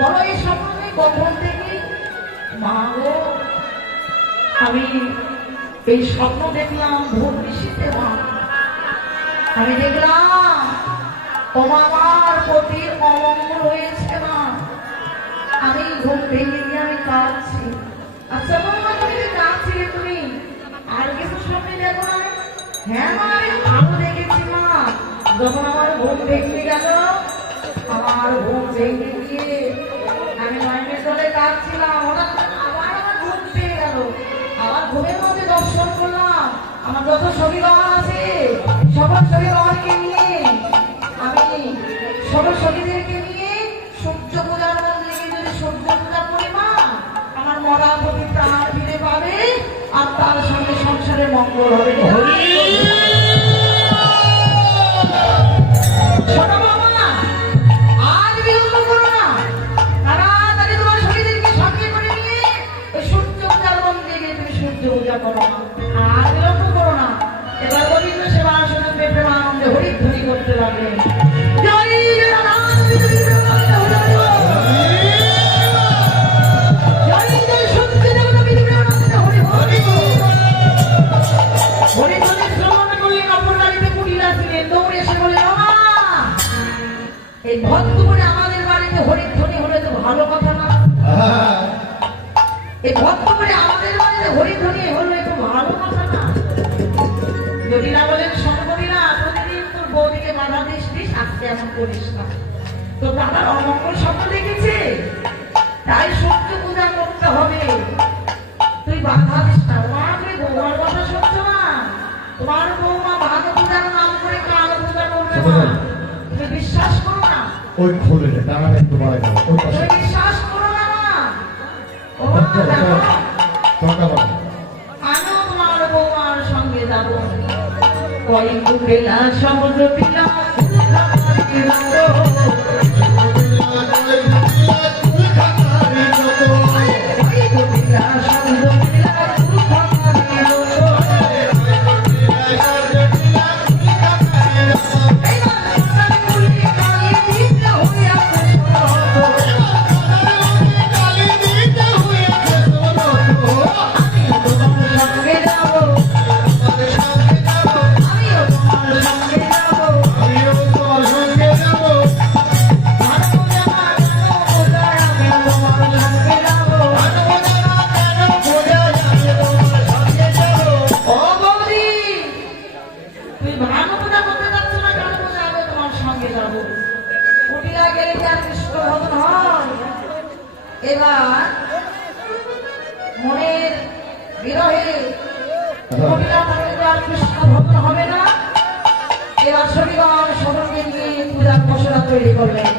বলো এই স্বপ্নে কখন থেকে? মা গো, আমি এই স্বপ্ন দেখলাম ভোর ঋষিতে। মা, আমি দেখলাম তোমার প্রতি অমঙ্গল হয়েছে। মা, আমি ঘুম ভেঙে গিয়ে আমি কাঁদছি। আচ্ছা বৌমা, তুমি যে কাঁদছিলে, তুমি আর কিছু স্বপ্নে দেখো না? হ্যাঁ মা, আমি ভালো দেখেছি। মা, যখন আমার ঘুম ভেঙে গেল, আমার ঘুম ভেঙে গিয়ে আমি নয়নের জলে কাঁদছিলাম, হঠাৎ আবার আমার ঘুম পেয়ে গেল। আবার ঘুমের মধ্যে দর্শন করলাম আমার যত সখীগণ আছে, সকল সখীগণকে নিয়ে আমি সকল সখীদেরকে নিয়ে সূর্য পূজার মধ্যে গিয়ে যদি সূর্য পূজা করি, মা, আমার মরা প্রতি প্রাণ ফিরে পাবে আর তার সঙ্গে সংসারে মঙ্গল হবে। শোনো বাবা, আজ বিলম্ব করো না, তাড়াতাড়ি তোমার সখীদেরকে সঙ্গে করে নিয়ে ওই সূর্য পূজার মন্দিরে গিয়ে তুমি সূর্য পূজা করো। আর বিলম্ব করো না। এবার গোবিন্দ সেবা আসনে প্রেমানন্দে হরিধ্বনি করতে লাগলেন। জয় রাধা এই ভক্ত করে আমাদের বাড়িতে হরিধ্বনি হলে তো ভালো কথা না? এই ভক্ত করে আমাদের বাড়িতে হরিধ্বনি হলো একটু ভালো কথা না? যদি না বলেন সম্পত্তি না, প্রতিদিন তোর বৌদিকে বাধা দিস দিস, আজকে এমন করিস না। তো দাদার অমঙ্গল স্বপ্ন দেখেছে, তাই সূর্য পূজা করতে হবে। তুই বাধা দিস না। তোমার বৌমার কথা শুনছ না? তোমার বৌমা ভাগ পূজার নাম করে কাল পূজা করবে। তুমি বিশ্বাস করো না? ওই খুলে দাঁড়া একটু বাড়াই দাও। তুমি বিশ্বাস করো না? ও দেখো, আমিও তোমার বৌমার সঙ্গে যাবো। কয়েক বেলা সমুদ্র পিলা এবার মনের বিরহে মহিলা থাকলে আর কৃষ্ণ ভক্ত হবে না। এবার সখীগণ সকলকে নিয়ে পূজার পসরা তৈরি করলেন।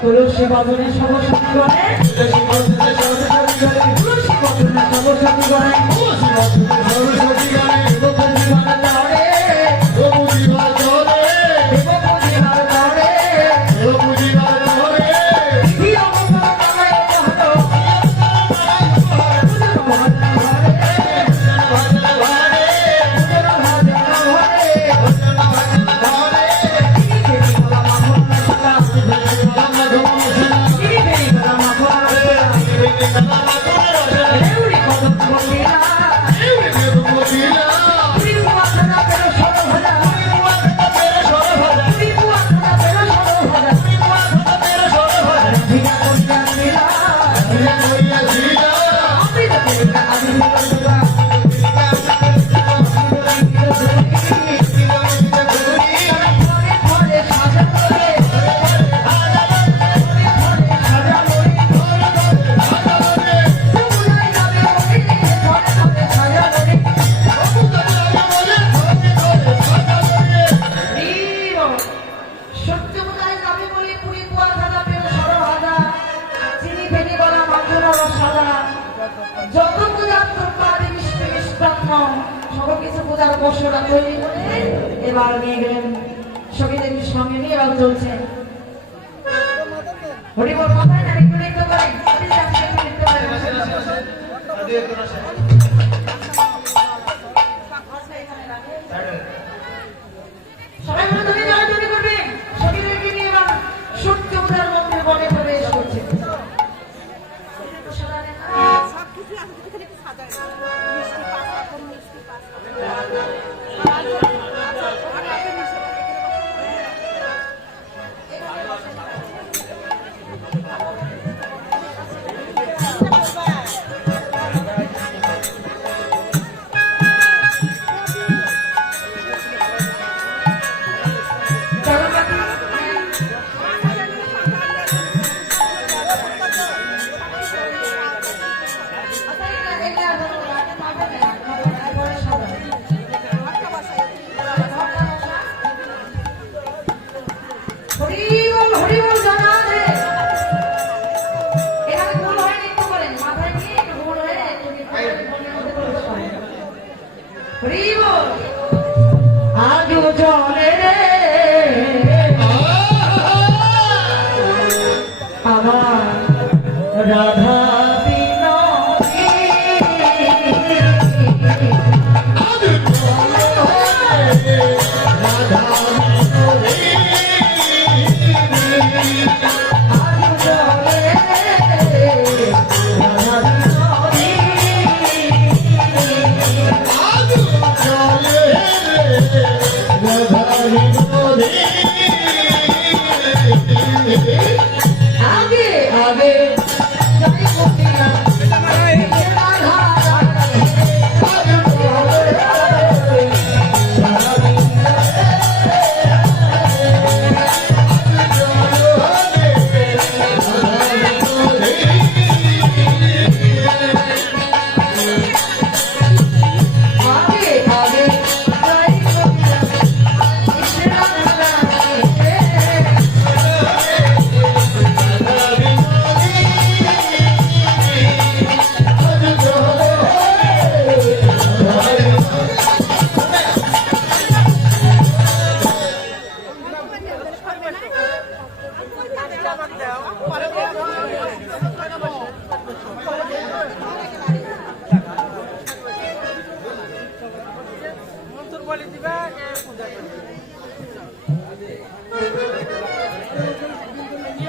তুলসী বদনে সবসখীগণে, তুলসী বদনে সবসখীগণে, তুলসী বদনে সবসখীগণে, তুলসী বদনে সবসখীগণে, দেবপূজিবার চরে, দেবপূজিবার চরে, দেবপূজিবার চরে, দেবপূজিবার চরে, এবার নিয়ে গেলেন সখীদের সঙ্গে নিয়ে এবার চলছে হরিবল মাথায় না একটু লিখতে পারেন। সবাই মিলে তুমি যারা তৈরি করবে সখীদেরকে নিয়ে এবার সূর্য পূজার মন্দির বনে প্রবেশ করছে।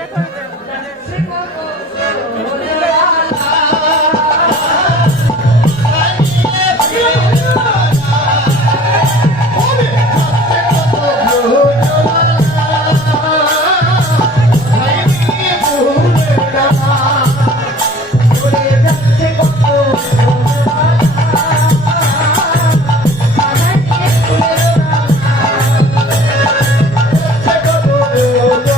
যাচ্ছে কত ঝোলা। চলে যাচ্ছে কত ঝোলা। আমায় নিয়ে চলে যাচ্ছে কত ঝোলা।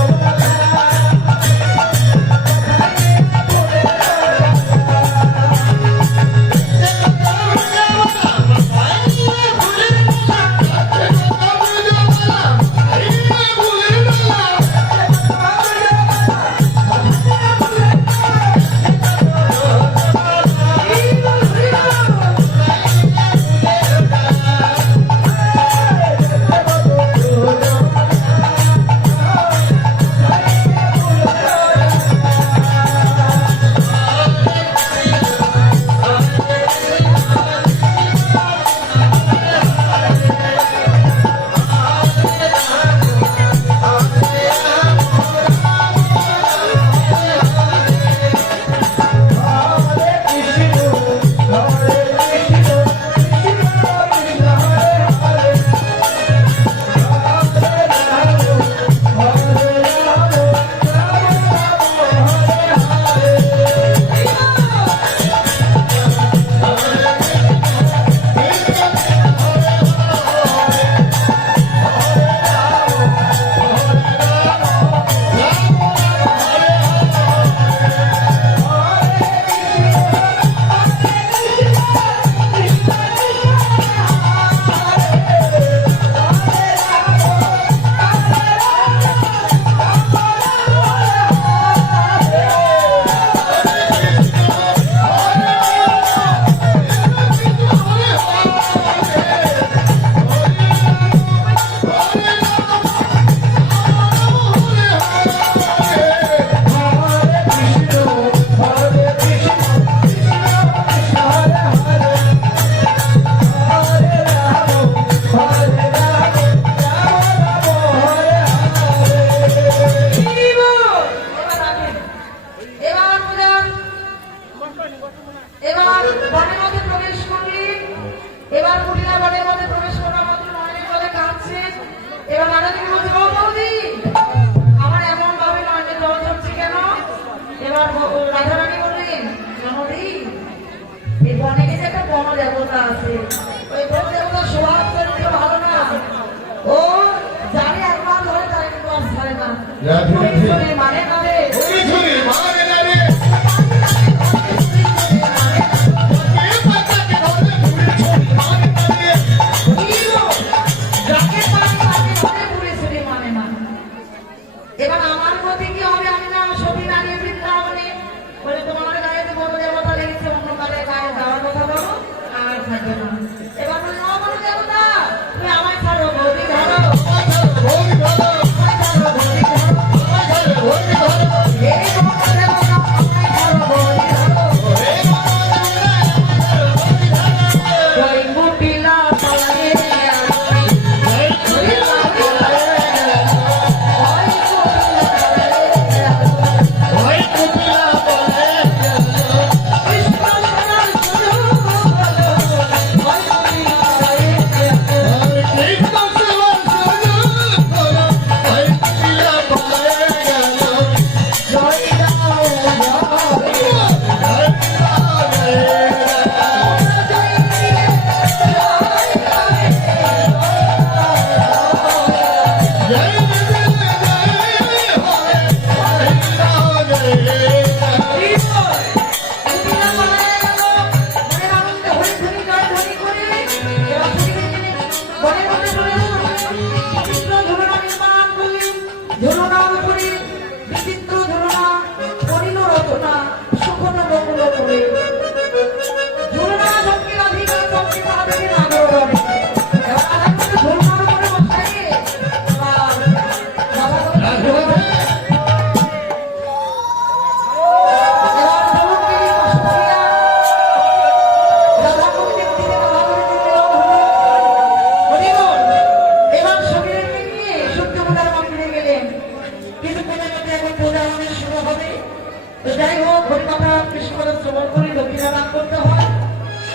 তো যাই হোক, হরিকথা কৃষ্ণপদ শ্রবণ করে দক্ষিণা দান করতে হয়।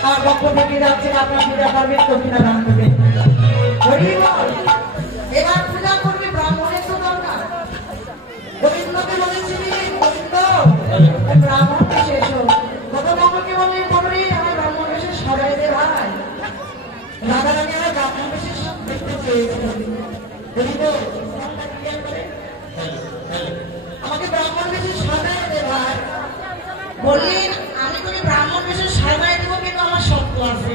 আর বক্তব্য কি যাচ্ছে আপনার পূজা করবেন, দক্ষিণা দান করবেন। হরি বল। এবার পূজা করবে, ব্রাহ্মণের তো দরকার। গোবিন্দকে বলেছিলেন, গোবিন্দ ব্রাহ্মণ বিশেষ গতবাবুকে বলে পরে আমার ব্রাহ্মণ বিশেষ সবাই দে ভাই। রাধা রানী আমার ব্রাহ্মণ বিশেষ দেখতে চেয়েছিলেন। গোবিন্দ আমাকে ব্রাহ্মণ বিশেষ সবাই দে ভাই। বললেন আমি তোকে ব্রাহ্মণ বিশেষ সবাই দেবো, কিন্তু আমার শর্ত আছে।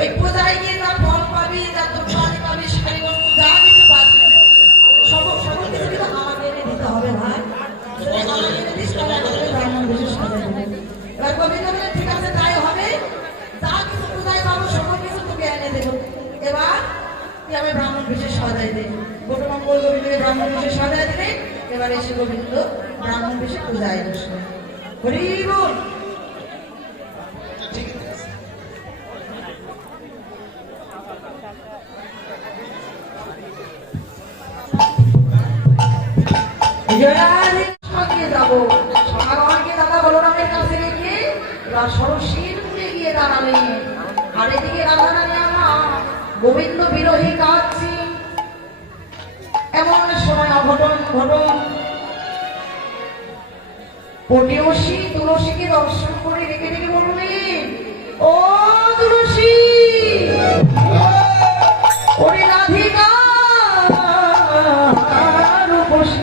ওই পূজায় গিয়ে যা ফল পাবি, যা দোকানে পাবি, শাড়ি বস্তু যা কিছু পাবি, সকল কিছু কিন্তু আমাকে এনে দিতে হবে ভাই। যদি আমাকে এনে দিস তাহলে আমি তোকে ব্রাহ্মণ বিশেষ সবাই দেবো। এবার গোবিন্দ বলে ঠিক আছে তাই হবে, যা কিছু পূজায় পাবো সকল কিছু তোকে এনে দেবো। এবার তুই আমি ব্রাহ্মণ বিশেষ সাজাই দেব। গোটমঙ্গল গোবিন্দকে ব্রাহ্মণ বিশেষ সাজাই দেবে। এবার এসে গোবিন্দ ব্রাহ্মণ বিশেষ পূজায় বসবে। হরি বল। যাবো সকালকে দাদা বলরামের কাছে রেখে এবার সরস্বীর মুখে গিয়ে দাঁড়াবে। আর এদিকে রাধা রানী আমার গোবিন্দ বিরোহী কাঁদছি। এমন সময় অঘটন ঘটন পটিয়সী তুলসীকে দর্শন করে রেখে রেখে বললেন, ও তুলসী, ওরে রাধিকা রূপসী,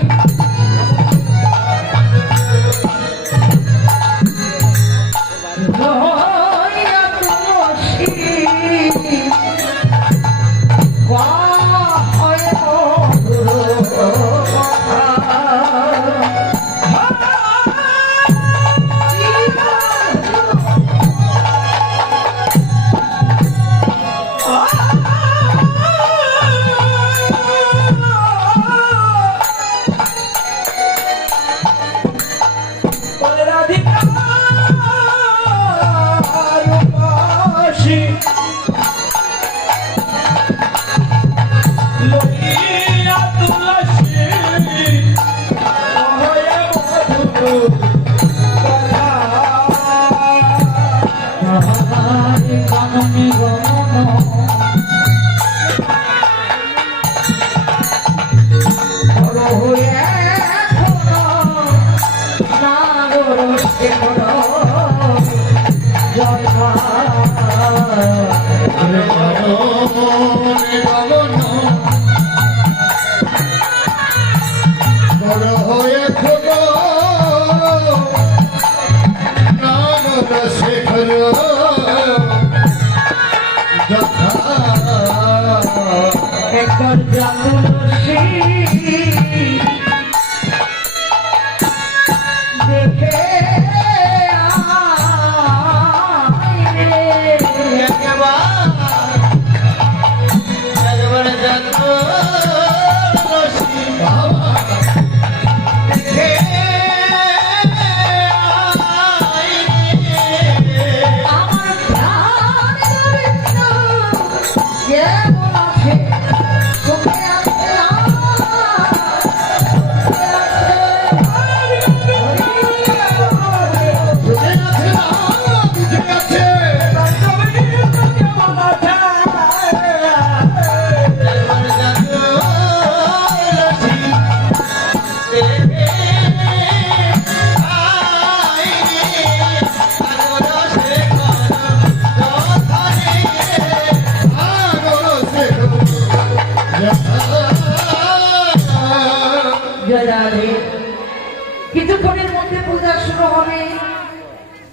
কিছুক্ষণের মধ্যে পূজা শুরু হবে।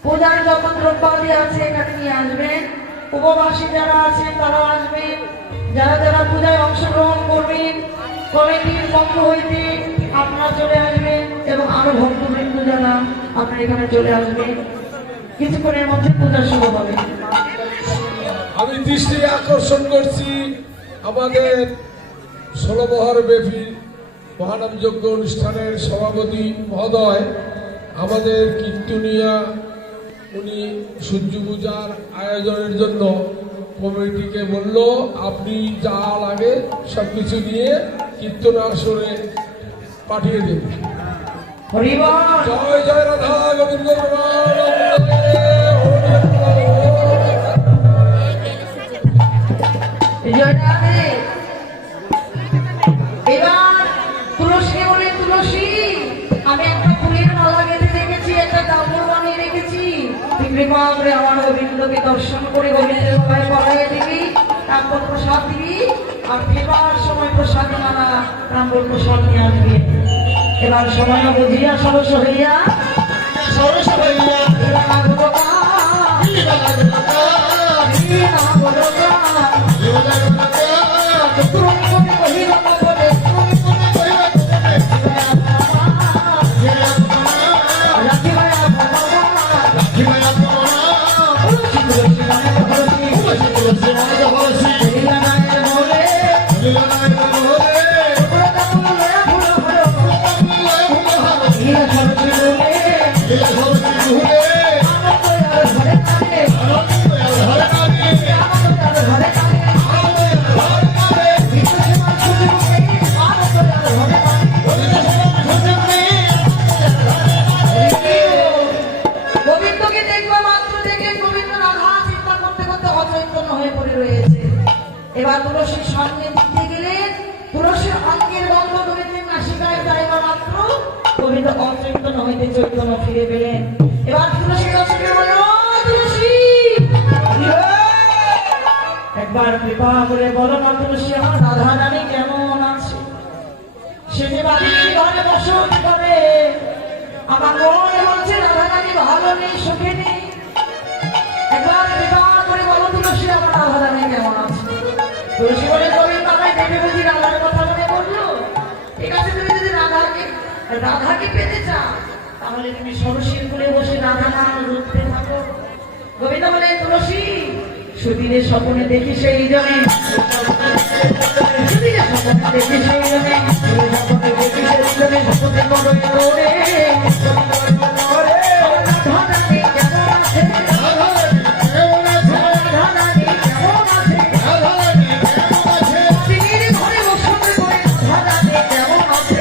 পূজার যত দ্রব্যাদি আছে এখানে নিয়ে আসবেন। উপবাসী যারা আছেন তারাও আসবেন। যারা যারা পূজায় অংশগ্রহণ করবেন কমিটির পক্ষ হইতে আপনারা চলে আসবেন এবং আরো ভক্তবৃন্দ যারা আপনারা এখানে চলে আসবেন। কিছুক্ষণের মধ্যে পূজা শুরু হবে। আমি দৃষ্টি আকর্ষণ করছি আমাদের 16 বছর ব্যাপী মহানামযজ্ঞ অনুষ্ঠানের সভাপতি মহোদয়, আমাদের কীর্তনিয়া, উনি সূর্য পূজার আয়োজনের জন্য কমিটিকে বলল আপনি যা লাগে সবকিছু নিয়ে কীর্তন আসরে পাঠিয়ে দিন। হরি বল। জয় জয় রাধা গোবিন্দ জয় রাধে। এবার তুলসী বলে, তুলসী আমি একটা ফুলের মালা বেঁধে রেখেছি, একটা দামোর বানিয়ে রেখেছি, তুই কৃপা করে আমার গোবিন্দকে দর্শন করে গোবিন্দের সবাই পড়াইয়ে দিবি, তারপর প্রসাদ দিবি, আর ফেরার সময় প্রসাদ মালা রামবল প্রসাদ নিয়ে আসবি। এবার সময় বুঝিয়া সরস হইয়া সরস হইয়া রানা গোলকা, রানা গোলকা, তুমি তুমি কহিল না বলে, রাখি মায়া বাবা, তুলসী তুলসী নামে তুলসী, লীলা নায়ের মোরে, লীলা কাপুর লয়া ফুল হলো, লীলা সরস্বতী বলে, আনন্দ আর ঘরে থাকে, আনন্দ আর ঘরে থাকে, বিষ্ণু সীমার ছুটি মুখে, আনন্দ আর ঘরে থাকে। গোবিন্দকে দেখবা মাত্র দেখে গোবিন্দ রাধা চিন্তা করতে করতে অচৈতন্য হয়ে পড়ে রয়েছে। এবার তুলসীর সামনে দিতে গেলেন, তুলসীর অঙ্গের গন্ধ গোবিন্দের নাসিকায় যাইবা মাত্র গোবিন্দ অচৈতন্য হইতে চৈতন্য ফিরে পেলেন। এবার তুলসী দর্শকে বলল, তুলসী একবার কৃপা করে বলো না তুলসী, আমার রাধা রানী কেমন আছে? সে যে বাড়ির ঘরে বসত করে, আমার মনে বলছে রাধা রানী ভালো নেই, সুখে নেই। একবার কৃপা করে বলো তুলসী, আমার রাধা রানী কেমন আছে? তুলসী বলে, গোবিন্দ আমায় দেখে বুঝি রাধার কথা মনে বললো। ঠিক আছে, তুমি যদি রাধাকে পেতে চাও তাহলে তুমি সরসীর কুলে বসে রাধা নাম রুখতে থাকো। গোবিন্দ বলে, তুলসী সুদিনের স্বপ্নে দেখি সেই জনে, সুদিনের স্বপ্নে দেখি সেই জনে, স্বপ্নে দেখি সেই জনে, স্বপ্নে করে করে রাধা রানী কেমন আছে? রাধা রানী কেমন আছে? দিদির ঘরে বসত করে রাধা রানী কেমন আছে?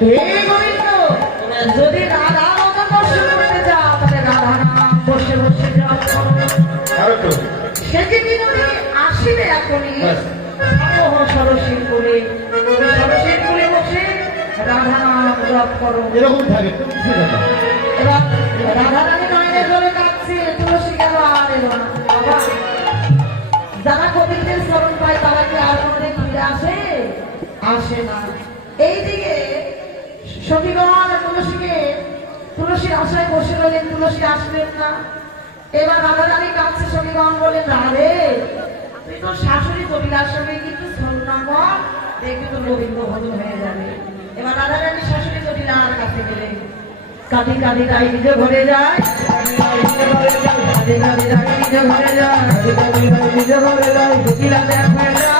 হে গোবিন্দ, যদি রাধা মতো দর্শন করতে চাও তাহলে রাধা নাম বসে বসে জপ করো। সে যে বিনোদী আসিবে এখনই সরসীর কোলে, সরসীর কোলে বসে রাধা নাম জপ করো। এরকম থাকে তুমি ঠিক আছে। এবার রাধা রানী নয়নের জলে কাঁদছে, তুলসী গেল আর এলো না। বাবা, যারা গোবিন্দের স্মরণ পায় তারা কি আর কোনোদিন ফিরে আসে? আসে না। এইদিকে সখীগণ তুলসীর আশায় বসে রইলেন, তুলসী আসলেন না। এবার রাধা রানী কাছে সখীগণ বলেন, রাধে তুই তোর শাশুড়ি কবিলার সঙ্গে কিন্তু শ্রদ্ধা কর, দেখবি তোর গোবিন্দ ভজন হয়ে যাবে। এবার রাধা রানী শাশুড়ি কবিলার কাছে গেলেন, কাঁদি কাঁদি তাই নিজে ঘরে যায়, কাঁদি কাঁদি তাই নিজে ঘরে যায়, নিজে ঘরে যায়, কপিলা দেখ হয়ে যায়,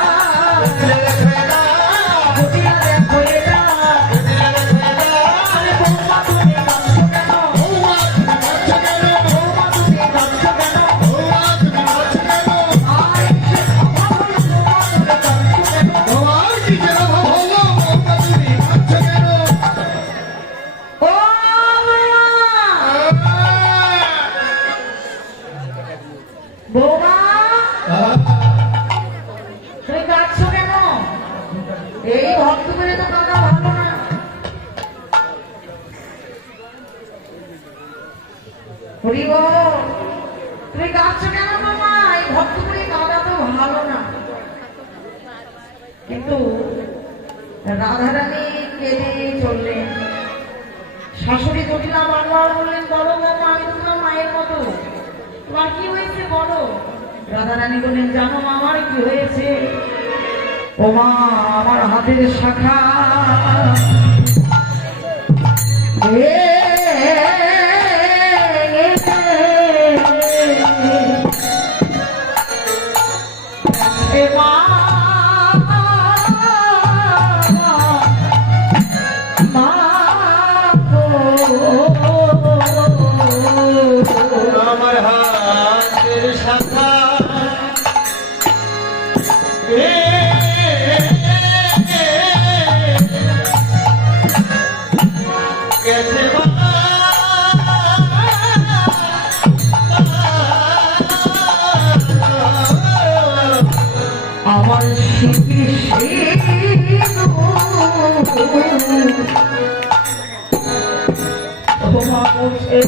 কপিলা দেখ হয়ে যায়। আরে বৌমা তুমি কাঁদছো কেন? বৌমা তুমি কাঁদছো কেন? আর সে অভাব হলো বৌমা তুমি কাঁদছো কেন? ও বৌমা, তুমি কাঁদছো কেন? এই ভক্ত করে তো কাঁদা ভালো না। হরি বল, তুমি কাঁদছো কেন বৌমা? এই ভক্ত করে কাঁদা তো ভালো না। কিন্তু রাধারানী কেঁদে চললেন। শাশুড়ি জটিলা বারবার বললেন, বলো বৌমা, আমি তো তোমার মায়ের মতো, তোমার কি হয়েছে বলো। রাধারানী বললেন, জানো আমার কি হয়েছে? ও মা, আমার হাতের শাখা মা, আমার হাতের শাখা তোমা বসে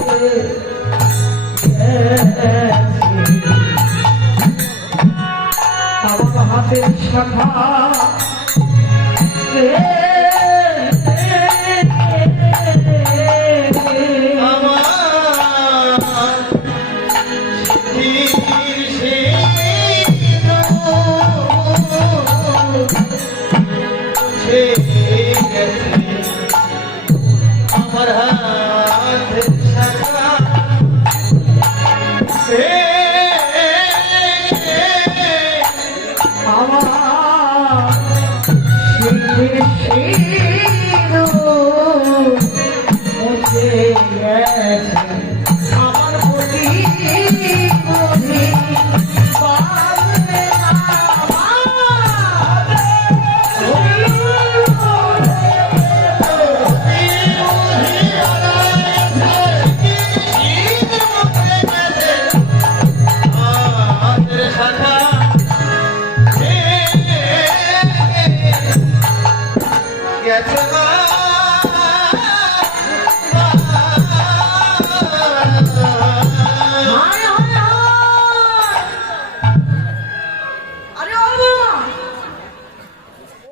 আমার হাতের শাখা আমার স্মৃতির সেই